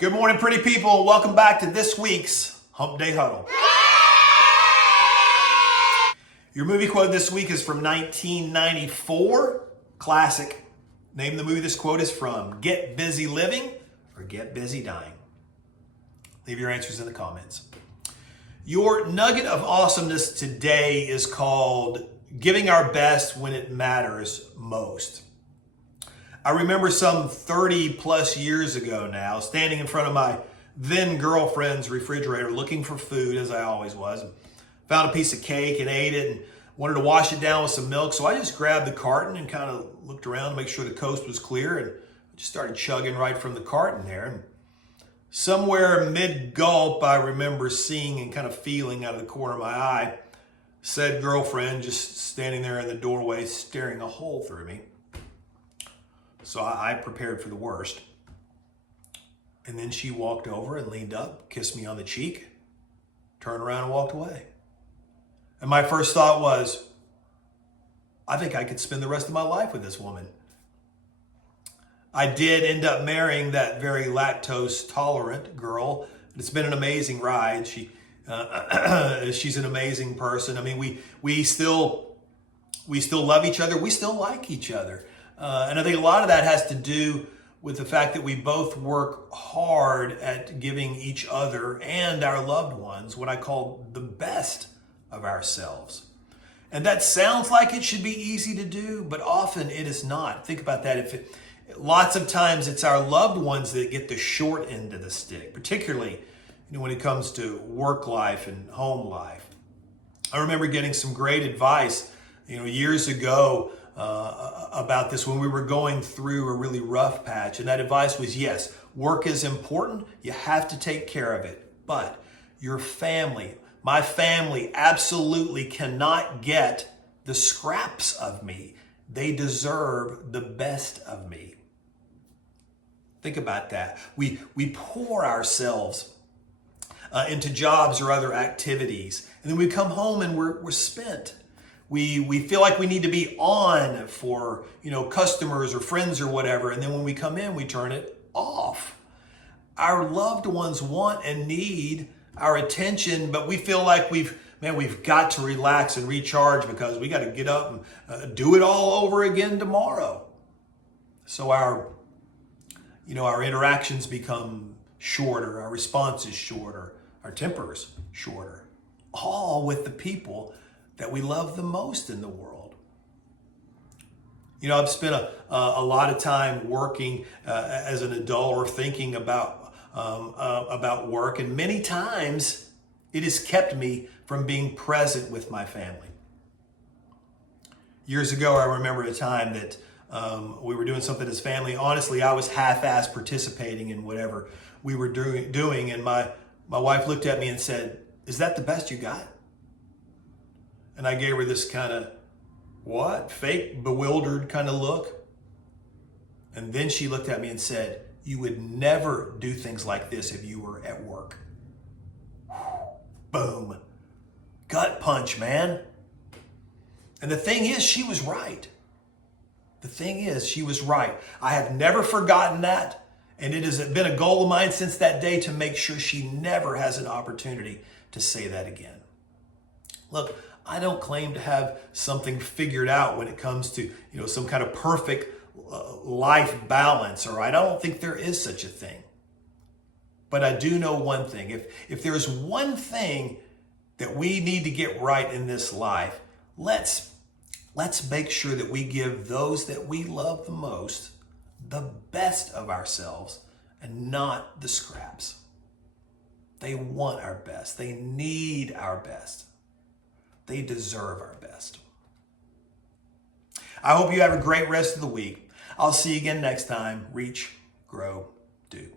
Good morning, pretty people. Welcome back to this week's Hump Day Huddle. Your movie quote this week is from 1994. Classic. Name the movie this quote is from. Get busy living or get busy dying. Leave your answers in the comments. Your nugget of awesomeness today is called giving our best when it matters most. I remember some 30 plus years ago now, standing in front of my then girlfriend's refrigerator looking for food, as I always was. Found a piece of cake and ate it and wanted to wash it down with some milk. So I just grabbed the carton and kind of looked around to make sure the coast was clear and just started chugging right from the carton there. And somewhere mid-gulp, I remember seeing and kind of feeling out of the corner of my eye, said girlfriend just standing there in the doorway staring a hole through me. So I prepared for the worst. And then she walked over and leaned up, kissed me on the cheek, turned around and walked away. And my first thought was, I think I could spend the rest of my life with this woman. I did end up marrying that very lactose tolerant girl. It's been an amazing ride. She's an amazing person. I mean, we still love each other. We still like each other. And I think a lot of that has to do with the fact that we both work hard at giving each other and our loved ones what I call the best of ourselves. And that sounds like it should be easy to do, but often it is not. Think about that. Lots of times it's our loved ones that get the short end of the stick, particularly when it comes to work life and home life. I remember getting some great advice, years ago about this when we were going through a really rough patch. And that advice was, yes, work is important. You have to take care of it. But your family, my family, absolutely cannot get the scraps of me. They deserve the best of me. Think about that. We pour ourselves into jobs or other activities, and then we come home and we're spent. We feel like we need to be on for customers or friends or whatever, and then when we come in, we turn it off. Our loved ones want and need our attention, but we feel like we've got to relax and recharge because we got to get up and do it all over again tomorrow. So our interactions become shorter, our response is shorter, our temper's shorter, all with the people that we love the most in the world. I've spent a lot of time working as an adult or thinking about work, and many times it has kept me from being present with my family. Years ago, I remember a time that we were doing something as family. Honestly, I was half-assed participating in whatever we were doing, and my wife looked at me and said, "Is that the best you got?" And I gave her this kind of, what? Fake, bewildered kind of look. And then she looked at me and said, "You would never do things like this if you were at work." Boom. Gut punch, man. And the thing is, she was right. I have never forgotten that. And it has been a goal of mine since that day to make sure she never has an opportunity to say that again. Look, I don't claim to have something figured out when it comes to, some kind of perfect life balance, or I don't think there is such a thing. But I do know one thing. If there's one thing that we need to get right in this life, let's make sure that we give those that we love the most the best of ourselves and not the scraps. They want our best. They need our best. They deserve our best. I hope you have a great rest of the week. I'll see you again next time. Reach, grow, do.